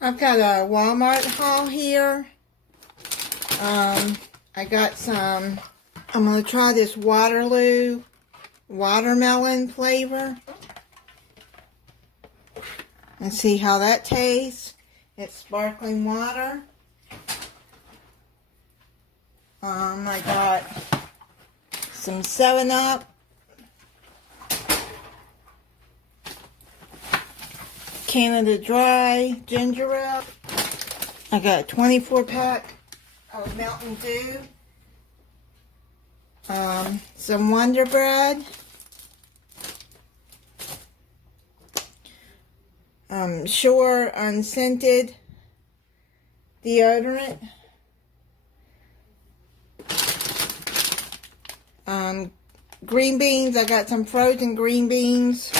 I've got a Walmart haul here. I got some, I'm going to try this Waterloo watermelon flavor and see how that tastes. It's sparkling water. I got some 7-Up, Canada Dry ginger ale. I got a 24-pack of Mountain Dew, some Wonder Bread, Sure unscented deodorant, green beans. I got some frozen green beans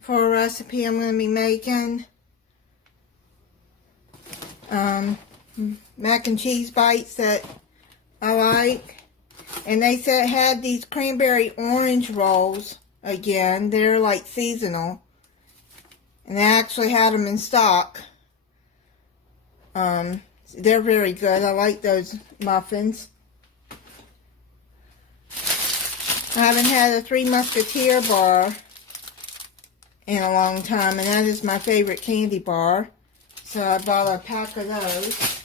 for a recipe I'm going to be making. Mac and cheese bites that I like. And they said had these cranberry orange rolls again. They're like seasonal. And they actually had them in stock. They're very good. I like those muffins. I haven't had a Three Musketeer bar in a long time, and that is my favorite candy bar. So I bought a pack of those.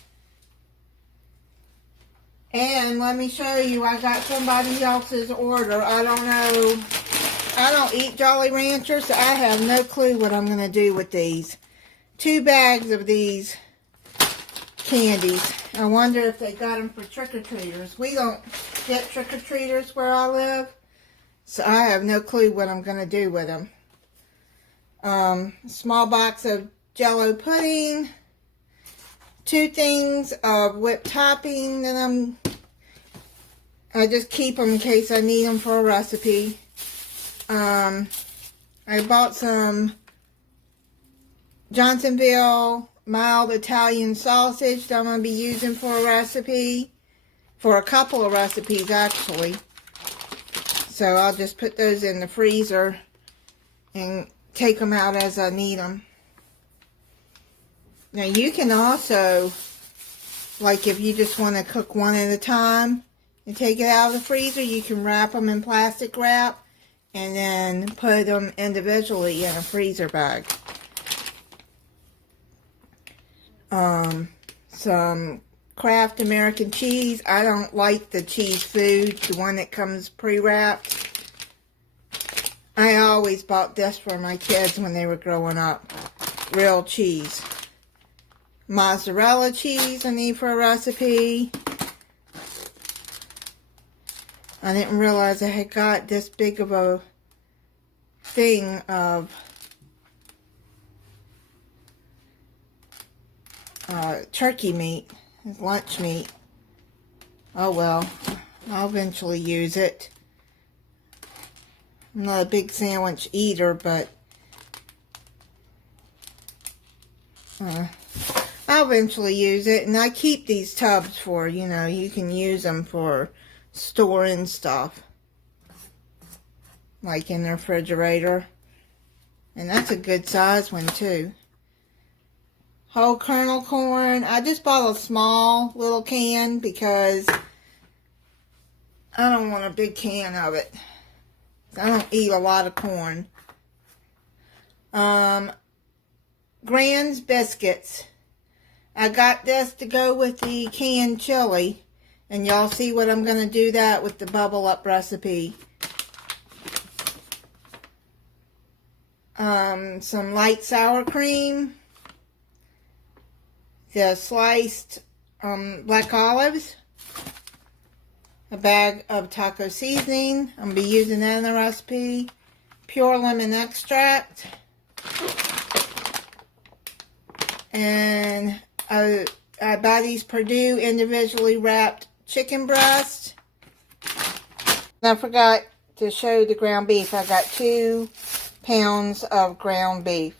And let me show you, I got somebody else's order. I don't know, I don't eat Jolly Ranchers, so I have no clue what I'm going to do with these. 2 bags of these candies. I wonder if they got them for trick-or-treaters. We don't get trick-or-treaters where I live, so I have no clue what I'm going to do with them. Small box of Jell-O pudding, 2 things of whipped topping that I just keep them in case I need them for a recipe. I bought some Johnsonville mild Italian sausage that I'm going to be using for a recipe, for a couple of recipes actually. So I'll just put those in the freezer and take them out as I need them. Now you can also, like if you just want to cook one at a time and take it out of the freezer, you can wrap them in plastic wrap and then put them individually in a freezer bag. Some Kraft American cheese. I don't like the cheese food, the one that comes pre-wrapped. I always bought this for my kids when they were growing up. Real cheese. Mozzarella cheese I need for a recipe. I didn't realize I had got this big of a thing of turkey meat. It's lunch meat. Oh well, I'll eventually use it. I'm not a big sandwich eater, but I'll eventually use it. And I keep these tubs for, you know, you can use them for storing stuff. Like in the refrigerator. And that's a good size one too. Whole kernel corn. I just bought a small little can because I don't want a big can of it. I don't eat a lot of corn. Gran's Biscuits. I got this to go with the canned chili. And y'all see what I'm going to do that with the bubble up recipe. Some light sour cream. The sliced black olives. A bag of taco seasoning. I'm going to be using that in the recipe. Pure lemon extract. And I buy these Perdue individually wrapped chicken breast. And I forgot to show the ground beef. I got 2 pounds of ground beef.